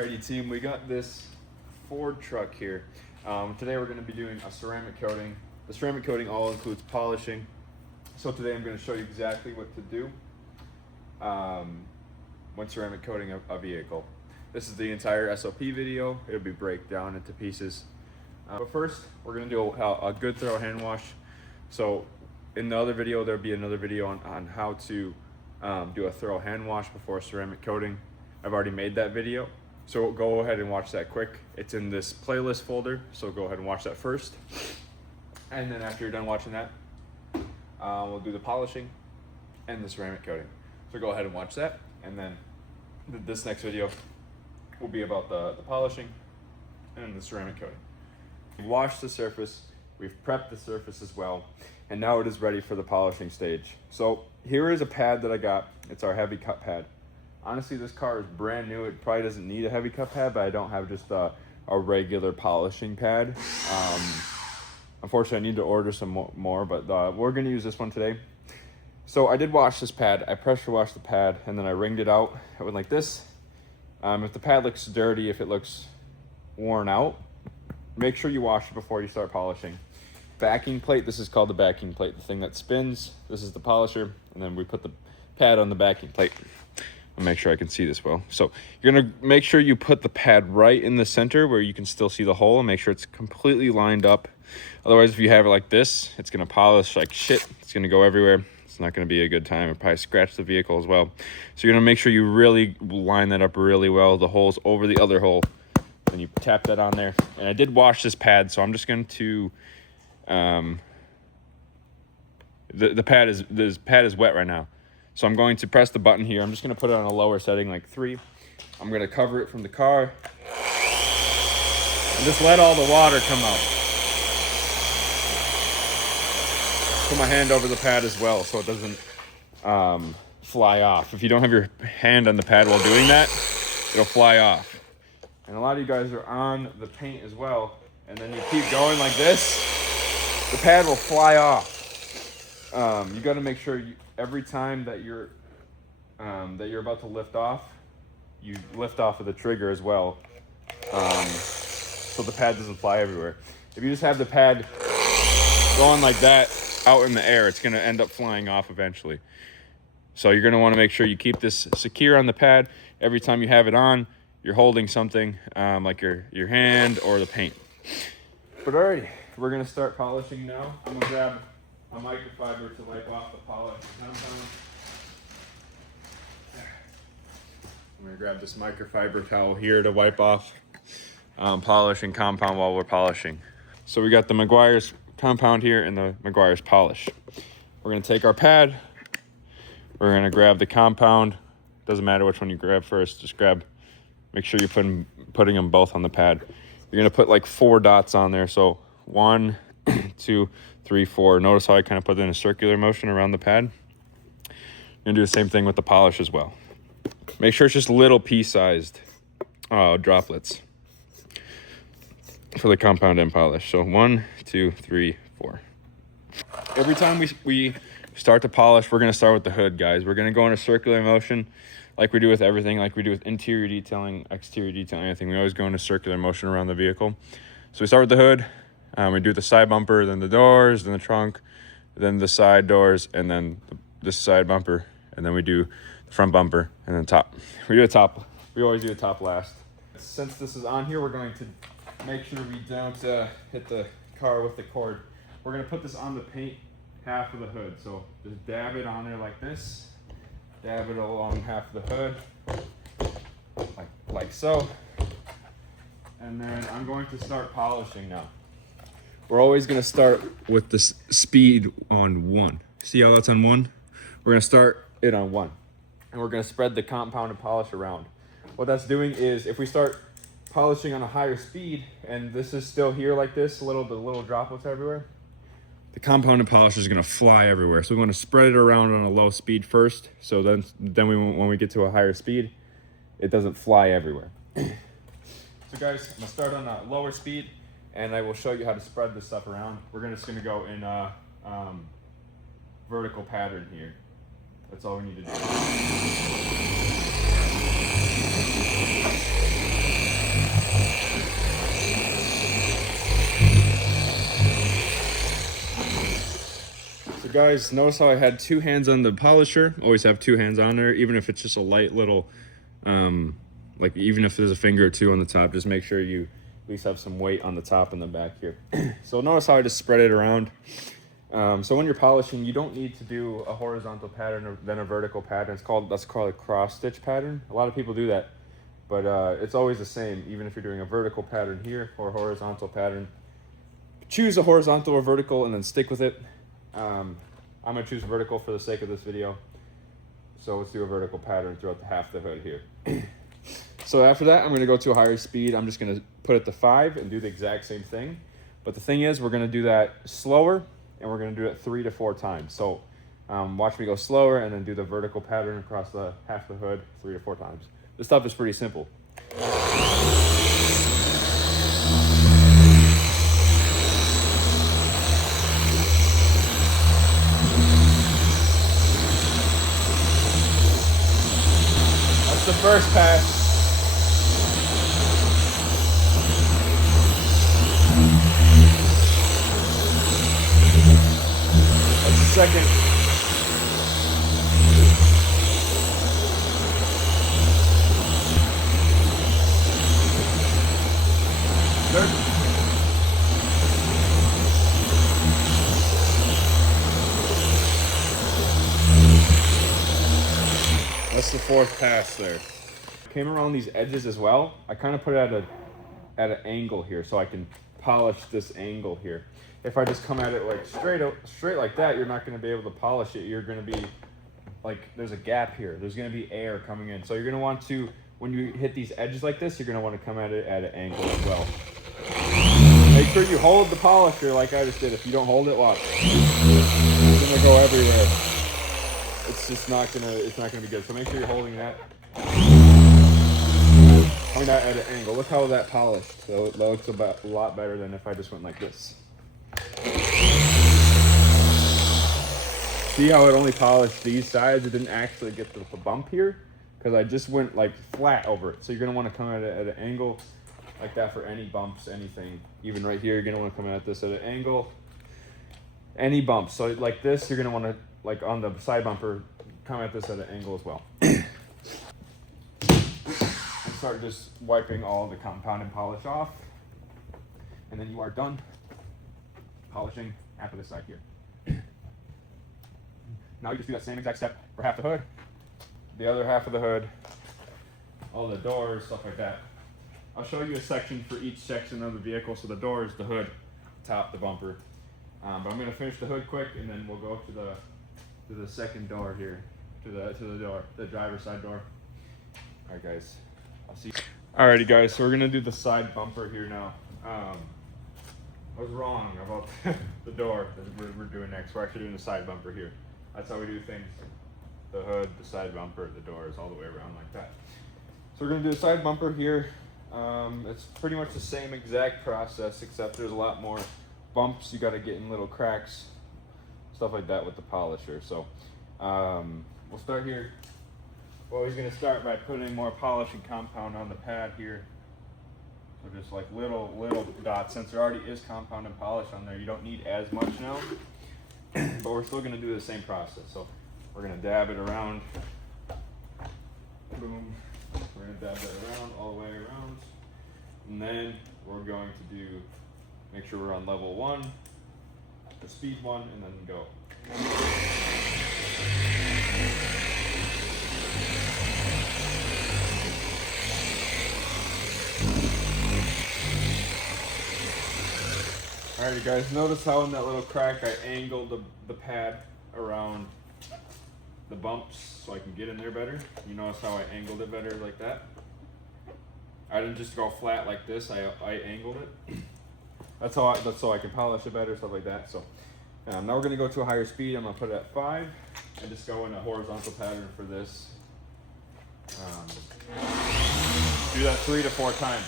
Alrighty team, we got this Ford truck here. Today we're going to be doing a ceramic coating. The ceramic coating all includes polishing. So today I'm going to show you exactly what to do when ceramic coating a vehicle. This is the entire SOP video. It'll be break down into pieces. But first, we're going to do a good thorough hand wash. So in the other video, there'll be another video on how to do a thorough hand wash before ceramic coating. I've already made that video. So go ahead and watch that quick. It's in this playlist folder, so go ahead and watch that first. And then after you're done watching that, we'll do the polishing and the ceramic coating. So go ahead and watch that. And then this next video will be about the polishing and the ceramic coating. We've washed the surface, we've prepped the surface as well, and now it is ready for the polishing stage. So here is a pad that I got. It's our heavy cut pad. Honestly, this car is brand new. It probably doesn't need a heavy cut pad, but I don't have just a regular polishing pad. Unfortunately, I need to order some more, but we're gonna use this one today. So I did wash this pad. I pressure washed the pad, and then I wringed it out. It went like this. If the pad looks dirty, if it looks worn out, make sure you wash it before you start polishing. Backing plate, this is called the backing plate, the thing that spins. This is the polisher, and then we put the pad on the backing plate. I'll make sure I can see this well. So you're gonna make sure you put the pad right in the center where you can still see the hole, and make sure it's completely lined up. Otherwise, if you have it like this, it's gonna polish like shit. It's gonna go everywhere. It's not gonna be a good time. It'll probably scratch the vehicle as well. So you're gonna make sure you really line that up really well. The hole's over the other hole. And you tap that on there. And I did wash this pad, so I'm just going to this pad is wet right now. So I'm going to press the button here. I'm just going to put it on a lower setting, like 3. I'm going to cover it from the car. And just let all the water come out. Put my hand over the pad as well so it doesn't fly off. If you don't have your hand on the pad while doing that, it'll fly off. And a lot of you guys are on the paint as well, and then you keep going like this, the pad will fly off. You got to make sure every time that you're about to lift off, you lift off of the trigger as well, so the pad doesn't fly everywhere. If you just have the pad going like that out in the air, it's going to end up flying off eventually. So you're going to want to make sure you keep this secure on the pad. Every time you have it on, you're holding something like your hand or the paint. But alrighty, we're gonna start polishing now. I'm gonna grab a microfiber to wipe off the polish compound. I'm gonna grab this microfiber towel here to wipe off polish and compound while we're polishing. So we got the Meguiar's compound here and the Meguiar's polish. We're gonna take our pad. We're gonna grab the compound. Doesn't matter which one you grab first, just grab. Make sure you're putting them both on the pad. You're gonna put like 4 dots on there. So 1, 2, 3, 4. Notice how I kind of put it in a circular motion around the pad. You're gonna do the same thing with the polish as well. Make sure it's just little pea-sized droplets for the compound and polish. So 1, 2, 3, 4. Every time we start to polish, we're gonna start with the hood, guys. We're gonna go in a circular motion. Like we do with everything, like we do with interior detailing, exterior detailing, anything. We always go in a circular motion around the vehicle. So we start with the hood, we do the side bumper, then the doors, then the trunk, then the side doors, and then this side bumper, and then we do the front bumper, and then top. We do the top. We always do the top last. Since this is on here, we're going to make sure we don't hit the car with the cord. We're going to put this on the paint half of the hood. So just dab it on there like this. Dab it along half of the hood, like so. And then I'm going to start polishing now. We're always gonna start with the speed on 1. See how that's on 1? We're gonna start it on 1. And we're gonna spread the compound and polish around. What that's doing is, if we start polishing on a higher speed, and this is still here like this, the little droplets everywhere, the compound and polish is going to fly everywhere. So we want to spread it around on a low speed first. So then when we get to a higher speed, it doesn't fly everywhere. So guys, I'm going to start on a lower speed, and I will show you how to spread this stuff around. We're just going to go in a vertical pattern here. That's all we need to do. guys, notice how I had 2 hands on the polisher. Always have 2 hands on there, even if it's just a light little, like even if there's a finger or 2 on the top, just make sure you at least have some weight on the top and the back here. So notice how I just spread it around. So when you're polishing, you don't need to do a horizontal pattern or then a vertical pattern. That's called a cross stitch pattern. A lot of people do that, but it's always the same. Even if you're doing a vertical pattern here or a horizontal pattern, choose a horizontal or vertical and then stick with it. I'm gonna choose vertical for the sake of this video. So let's do a vertical pattern throughout the half of the hood here. So after that, I'm gonna go to a higher speed. I'm just gonna put it to 5 and do the exact same thing. But the thing is, we're gonna do that slower and we're gonna do it 3 to 4 times. So watch me go slower and then do the vertical pattern across the half of the hood 3 to 4 times. This stuff is pretty simple. That's the first pass. Second. Third. That's the 4th pass there. Came around these edges as well. I kind of put it at an angle here so I can polish this angle here. If I just come at it like straight like that, you're not going to be able to polish it. You're going to be like, there's a gap here. There's going to be air coming in. So you're going to want to, when you hit these edges like this, you're going to want to come at it at an angle as well. Make sure you hold the polisher like I just did. If you don't hold it, watch. It's going to go everywhere. It's just not going to be good. So make sure you're holding that. Coming at an angle. Look how that polished. So it looks a lot better than if I just went like this. See how it only polished these sides? It didn't actually get the bump here because I just went like flat over it. So you're going to want to come at it at an angle like that for any bumps, anything. Even right here, you're going to want to come at this at an angle. Any bumps. So like this, you're going to want to, like on the side bumper, come at this at an angle as well. And start just wiping all the compounded polish off. And then you are done polishing after this side here. Now you just do that same exact step for half the hood, the other half of the hood, all the doors, stuff like that. I'll show you a section for each section of the vehicle. So the doors, the hood, top, the bumper. But I'm gonna finish the hood quick, and then we'll go to the second door here, to the door, the driver's side door. All right, guys. I'll see. Alrighty, guys. So we're gonna do the side bumper here now. I was wrong about the door that we're doing next. We're actually doing the side bumper here. That's how we do things. The hood, the side bumper, the doors, all the way around like that. So we're gonna do the side bumper here. It's pretty much the same exact process, except there's a lot more bumps. You gotta get in little cracks, stuff like that with the polisher. So we'll start here. Well, he's gonna start by putting more polishing compound on the pad here. So just like little dots. Since there already is compound and polish on there, you don't need as much now. But we're still gonna do the same process. So we're gonna dab it around. Boom. We're gonna dab that around, all the way around. And then we're going to make sure we're on level 1, the speed 1, and then go. Alrighty guys, notice how in that little crack I angled the pad around the bumps so I can get in there better. You notice how I angled it better like that? I didn't just go flat like this, I angled it. That's so I can polish it better, stuff like that. So now we're gonna go to a higher speed. I'm gonna put it at 5 and just go in a horizontal pattern for this. Do that 3 to 4 times.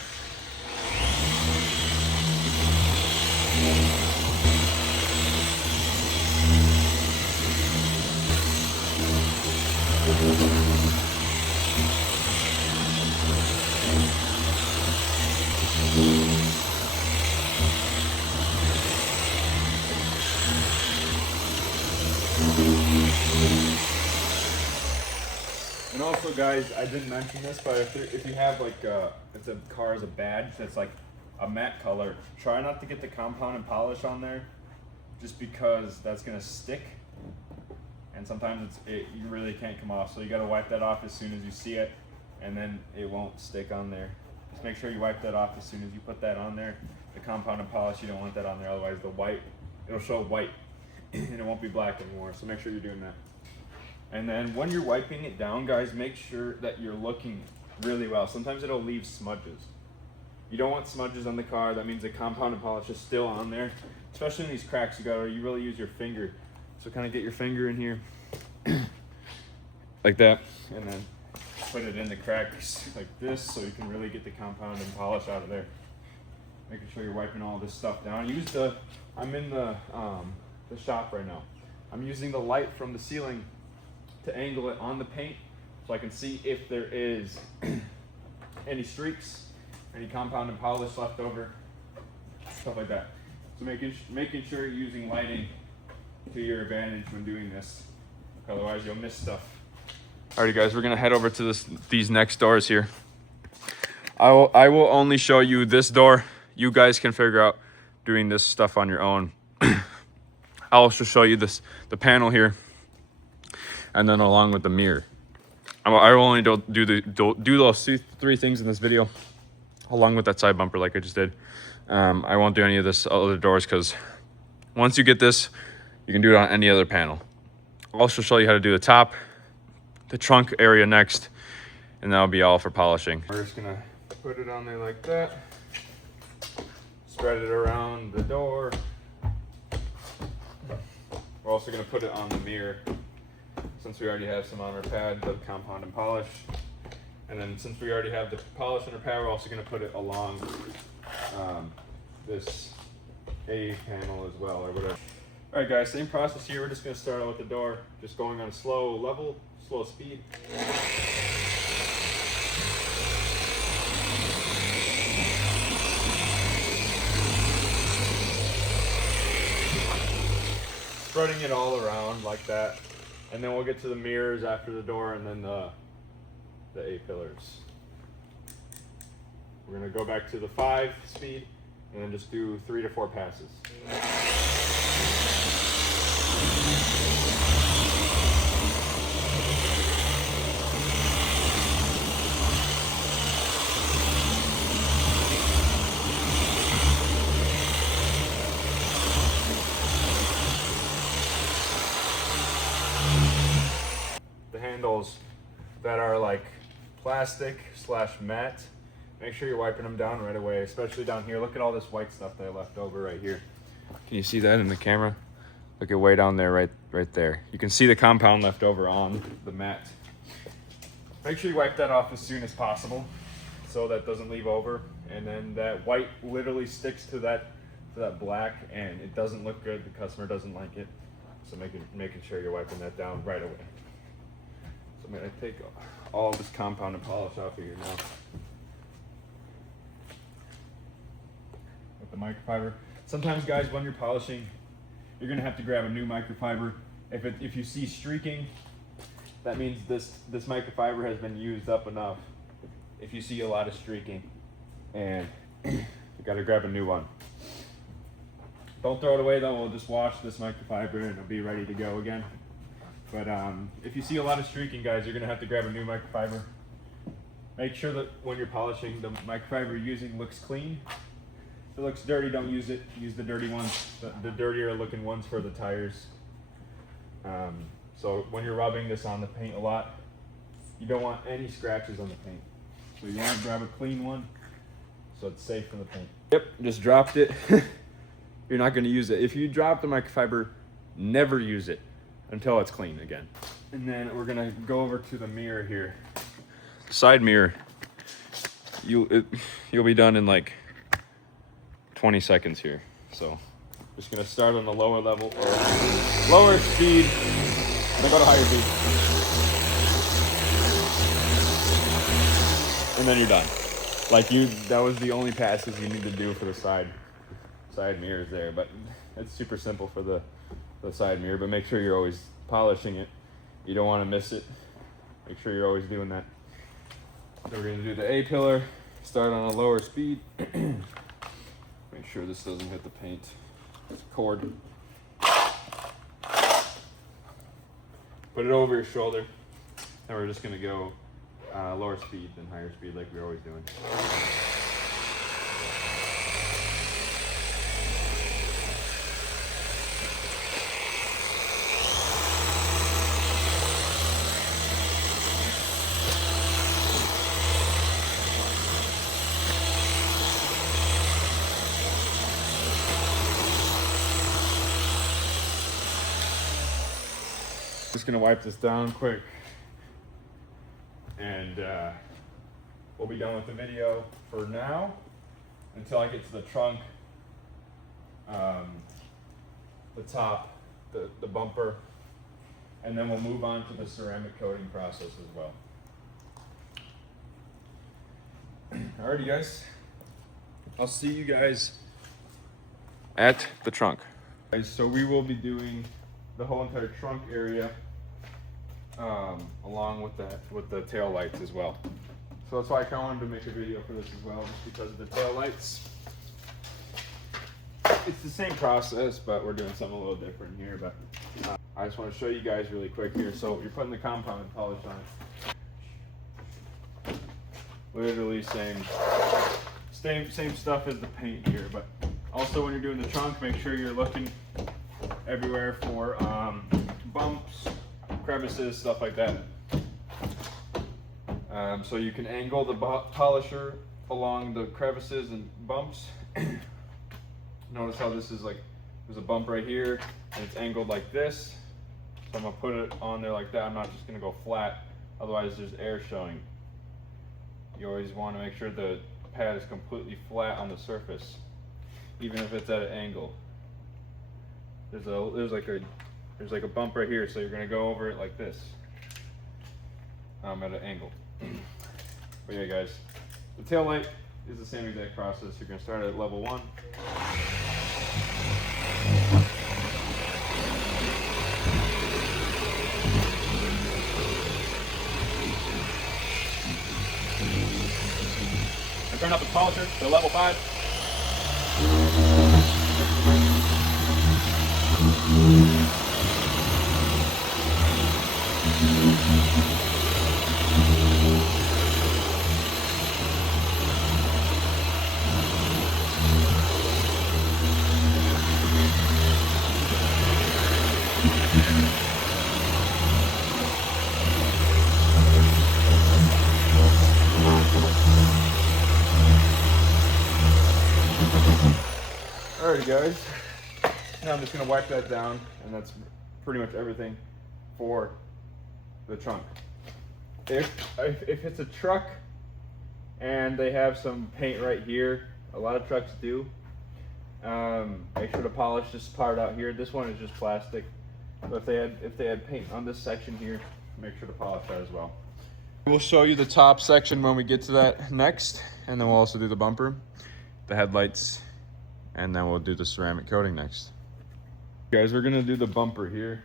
Also, guys, I didn't mention this, but if you have like if the car has a badge that's like a matte color, try not to get the compound and polish on there, just because that's gonna stick, and sometimes you really can't come off. So you gotta wipe that off as soon as you see it, and then it won't stick on there. Just make sure you wipe that off as soon as you put that on there. The compound and polish, you don't want that on there, otherwise the white, it'll show white and it won't be black anymore. So make sure you're doing that. And then when you're wiping it down, guys, make sure that you're looking really well. Sometimes it'll leave smudges. You don't want smudges on the car. That means the compound and polish is still on there. Especially in these cracks, you really use your finger. So kind of get your finger in here like that, and then put it in the cracks like this, so you can really get the compound and polish out of there. Making sure you're wiping all this stuff down. I'm in the shop right now. I'm using the light from the ceiling to angle it on the paint, so I can see if there is any streaks, any compound and polish left over, stuff like that. So making sure you're using lighting to your advantage when doing this, otherwise you'll miss stuff. Alrighty, guys, we're gonna head over to these next doors here. I will only show you this door. You guys can figure out doing this stuff on your own. I'll also show you the panel here, and then along with the mirror. I will only do those three things in this video, along with that side bumper like I just did. I won't do any of this other doors, because once you get this, you can do it on any other panel. I'll also show you how to do the top, the trunk area next, and that'll be all for polishing. We're just gonna put it on there like that, spread it around the door. We're also gonna put it on the mirror, since we already have some on our pad, the compound and polish. And then since we already have the polish on our pad, we're also gonna put it along this A panel as well, or whatever. All right, guys, same process here. We're just gonna start out with the door, just going on a slow level, slow speed. Spreading it all around like that. And then we'll get to the mirrors after the door, and then the A-pillars. We're gonna go back to the 5 speed, and then just do 3 to 4 passes. Handles that are like plastic / matte, make sure you're wiping them down right away, especially down here. Look at all this white stuff that I left over right here. Can you see that in the camera? Look at way down there, right there. You can see the compound left over on the matte. Make sure you wipe that off as soon as possible so that doesn't leave over, and then that white literally sticks to that black, and it doesn't look good. The customer doesn't like it. So making sure you're wiping that down right away. So I'm going to take all this compound and polish off of here now. With the microfiber. Sometimes, guys, when you're polishing, you're going to have to grab a new microfiber. If you see streaking, that means this microfiber has been used up enough. If you see a lot of streaking, and you got to grab a new one. Don't throw it away though. We'll just wash this microfiber and it'll be ready to go again. But if you see a lot of streaking, guys, you're gonna have to grab a new microfiber. Make sure that when you're polishing, the microfiber you're using looks clean. If it looks dirty, don't use it. Use the dirty ones, the dirtier looking ones for the tires. So when you're rubbing this on the paint a lot, you don't want any scratches on the paint. So you want to grab a clean one so it's safe from the paint. Yep, just dropped it. You're not going to use it. If you drop the microfiber, never use it until it's clean again. And then we're going to go over to the mirror here. Side mirror. You'll be done in like 20 seconds here. So just going to start on the lower level, or lower speed, and then go to higher speed. And then you're done. That was the only passes you need to do for the side mirrors there, but it's super simple for the side mirror. But make sure you're always polishing it. You don't want to miss it. Make sure you're always doing that. So we're gonna do the A-pillar, start on a lower speed. Make sure this doesn't hit the paint. It's a cord. Put it over your shoulder. And we're just gonna go lower speed than higher speed like we're always doing. Just gonna wipe this down quick, and we'll be done with the video for now until I get to the trunk, the top, the bumper, and then we'll move on to the ceramic coating process as well. Alrighty guys, I'll see you guys at the trunk. Guys, so we will be doing the whole entire trunk area, along with the tail lights as well. So that's why I kind of wanted to make a video for this as well, just because of the tail lights. It's the same process, but we're doing something a little different here. But I just want to show you guys really quick here. So you're putting the compound polish on it. Literally same stuff as the paint here, but also when you're doing the trunk, make sure you're looking everywhere for bumps, crevices, stuff like that. So you can angle the polisher along the crevices and bumps. Notice how this is like, there's a bump right here and it's angled like this. So I'm gonna put it on there like that. I'm not just gonna go flat, otherwise there's air showing. You always wanna make sure the pad is completely flat on the surface, even if it's at an angle. There's like a bump right here, so you're gonna go over it like this, at an angle. But yeah guys, the tail light is the same exact process. You're gonna start at level 1. And turn up the polisher to level 5. Alrighty guys, now I'm just going to wipe that down, and that's pretty much everything for the trunk. If it's a truck and they have some paint right here, a lot of trucks do, make sure to polish this part out here. This one is just plastic, but if they had paint on this section here, make sure to polish that as well. We'll show you the top section when we get to that next, and then we'll also do the bumper, the headlights, and then we'll do the ceramic coating next. Guys, we're gonna do the bumper here.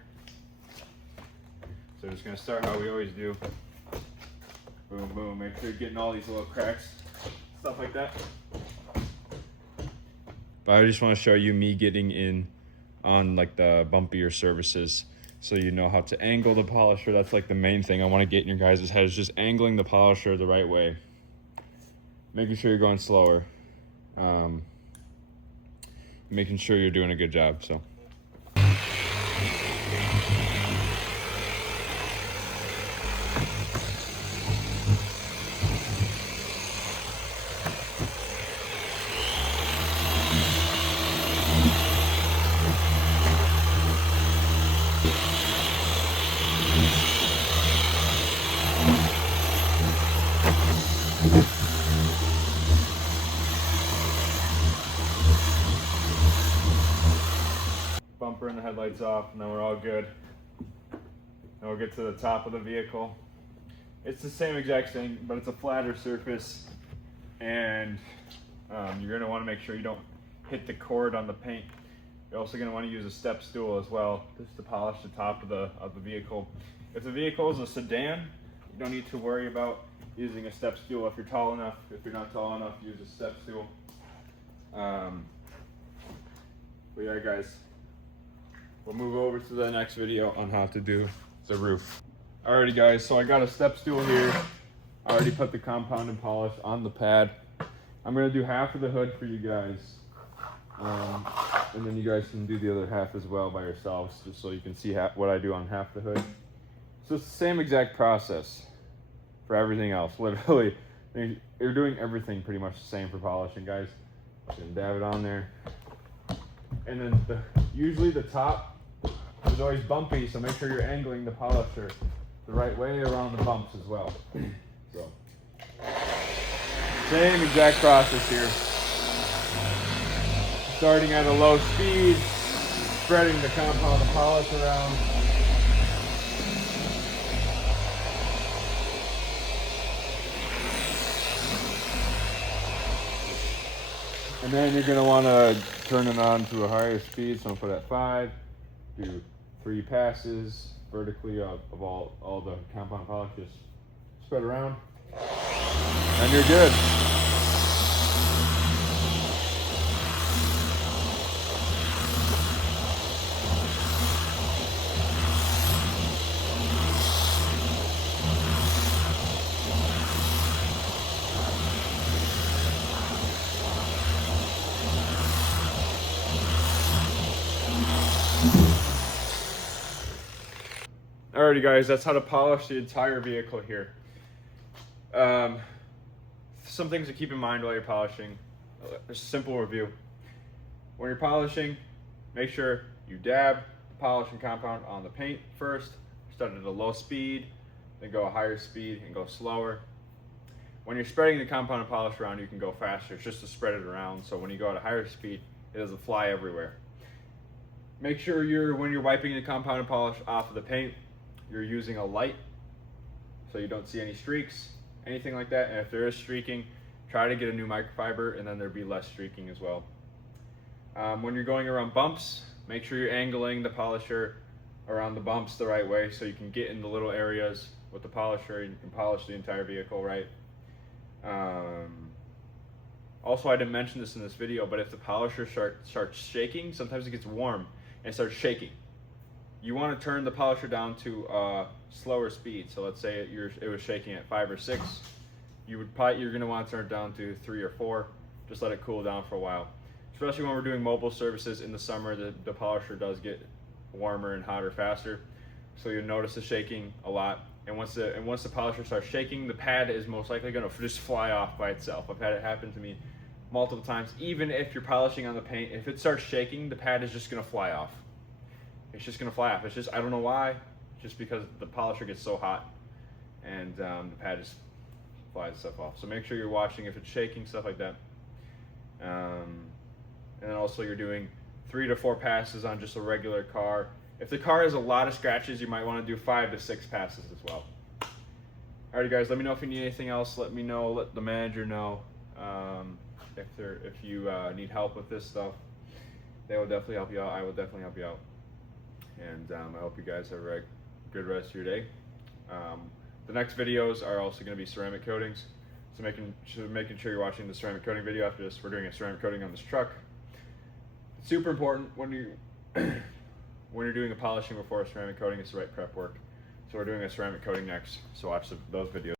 So just gonna start how we always do. Boom, boom, make sure you're getting all these little cracks, stuff like that. But I just wanna show you me getting in on like the bumpier surfaces, so you know how to angle the polisher. That's like the main thing I wanna get in your guys' head, is just angling the polisher the right way. Making sure you're going slower. Making sure you're doing a good job, so. Bumper and the headlights off, and then we're all good. And we'll get to the top of the vehicle. It's the same exact thing, but it's a flatter surface, and you're going to want to make sure you don't hit the cord on the paint. You're also going to want to use a step stool as well, just to polish the top of the vehicle. If the vehicle is a sedan, don't need to worry about using a step stool if you're tall enough. If you're not tall enough, use a step stool. But yeah, guys, we'll move over to the next video on how to do the roof. Alrighty, guys, so I got a step stool here. I already put the compounded polish on the pad. I'm gonna do half of the hood for you guys. And then you guys can do the other half as well by yourselves, just so you can see what I do on half the hood. So it's the same exact process for everything else, literally. You're doing everything pretty much the same for polishing, guys. Just gonna dab it on there. And then usually the top is always bumpy, so make sure you're angling the polisher the right way around the bumps as well. So, same exact process here. Starting at a low speed, spreading the compound polish around. And then you're going to want to turn it on to a higher speed, so I'm going to put at 5, do 3 passes vertically of all the compound polish, just spread around, and you're good. Alrighty, guys, that's how to polish the entire vehicle here. Some things to keep in mind while you're polishing. A simple review. When you're polishing, make sure you dab the polish and compound on the paint first. Start at a low speed, then go a higher speed and go slower. When you're spreading the compound and polish around, you can go faster. It's just to spread it around, so when you go at a higher speed, it doesn't fly everywhere. Make sure when you're wiping the compound and polish off of the paint, you're using a light so you don't see any streaks, anything like that. And if there is streaking, try to get a new microfiber, and then there'll be less streaking as well. When you're going around bumps, make sure you're angling the polisher around the bumps the right way so you can get in the little areas with the polisher and you can polish the entire vehicle right. Also, I didn't mention this in this video, but if the polisher starts shaking, sometimes it gets warm and it starts shaking. You want to turn the polisher down to a slower speed. So let's say it was shaking at 5 or 6. You're going to want to turn it down to 3 or 4. Just let it cool down for a while. Especially when we're doing mobile services in the summer, the polisher does get warmer and hotter faster. So you'll notice the shaking a lot. And once the polisher starts shaking, the pad is most likely going to just fly off by itself. I've had it happen to me multiple times. Even if you're polishing on the paint, if it starts shaking, the pad is just going to fly off. It's just gonna fly off. It's just, I don't know why, just because the polisher gets so hot and the pad just flies stuff off. So make sure you're watching if it's shaking, stuff like that. And then also you're doing 3 to 4 passes on just a regular car. If the car has a lot of scratches, you might want to do 5 to 6 passes as well. Alrighty, guys, let me know if you need anything else. Let me know, let the manager know if you need help with this stuff. They will definitely help you out. I will definitely help you out. And I hope you guys have a good rest of your day. The next videos are also going to be ceramic coatings. So making sure you're watching the ceramic coating video after this. We're doing a ceramic coating on this truck. It's super important when you're doing a polishing before a ceramic coating. It's the right prep work. So we're doing a ceramic coating next. So watch those videos.